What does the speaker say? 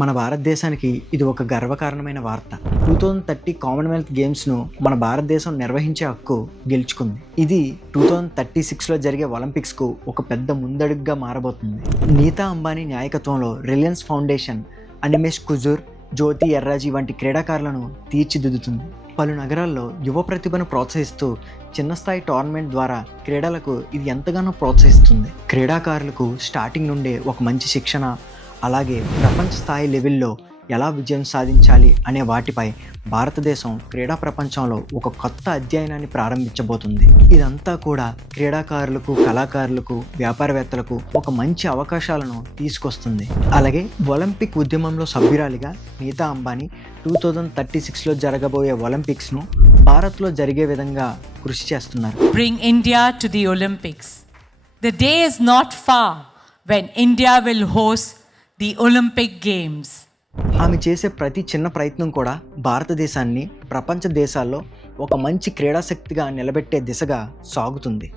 మన భారతదేశానికి ఇది ఒక గర్వకారణమైన వార్త. 2030 కామన్వెల్త్ గేమ్స్ను మన భారతదేశం నిర్వహించే హక్కు గెలుచుకుంది. ఇది 2036లో జరిగే ఒలింపిక్స్కు ఒక పెద్ద ముందడుగుగా మారబోతుంది. నీతా అంబానీ నాయకత్వంలో రిలయన్స్ ఫౌండేషన్ అనిమేష్ కుజూర్, జ్యోతి ఎర్రాజీ వంటి క్రీడాకారులను తీర్చిదిద్దుతుంది. పలు నగరాల్లో యువ ప్రతిభను ప్రోత్సహిస్తూ చిన్న స్థాయి టోర్నమెంట్ ద్వారా క్రీడలకు ఇది ఎంతగానో ప్రోత్సహిస్తుంది. క్రీడాకారులకు స్టార్టింగ్ నుండే ఒక మంచి శిక్షణ, అలాగే ప్రపంచ స్థాయి లెవెల్లో ఎలా విజయం సాధించాలి అనే వాటిపై భారతదేశం క్రీడా ప్రపంచంలో ఒక కొత్త అధ్యయనాన్ని ప్రారంభించబోతుంది. ఇదంతా కూడా క్రీడాకారులకు, కళాకారులకు, వ్యాపారవేత్తలకు ఒక మంచి అవకాశాలను తీసుకొస్తుంది. అలాగే ఒలింపిక్ ఉద్యమంలో సభ్యురాలిగా నీతా అంబానీ 2036లో జరగబోయే ఒలింపిక్స్ను భారత్లో జరిగే విధంగా కృషి చేస్తున్నారు. Bring India to the Olympics. The day is not far when India will host the Olympic Games. ఆమె చేసే ప్రతి చిన్న ప్రయత్నం కూడా భారతదేశాన్ని ప్రపంచ దేశాల్లో ఒక మంచి క్రీడాశక్తిగా నిలబెట్టే దిశగా సాగుతుంది.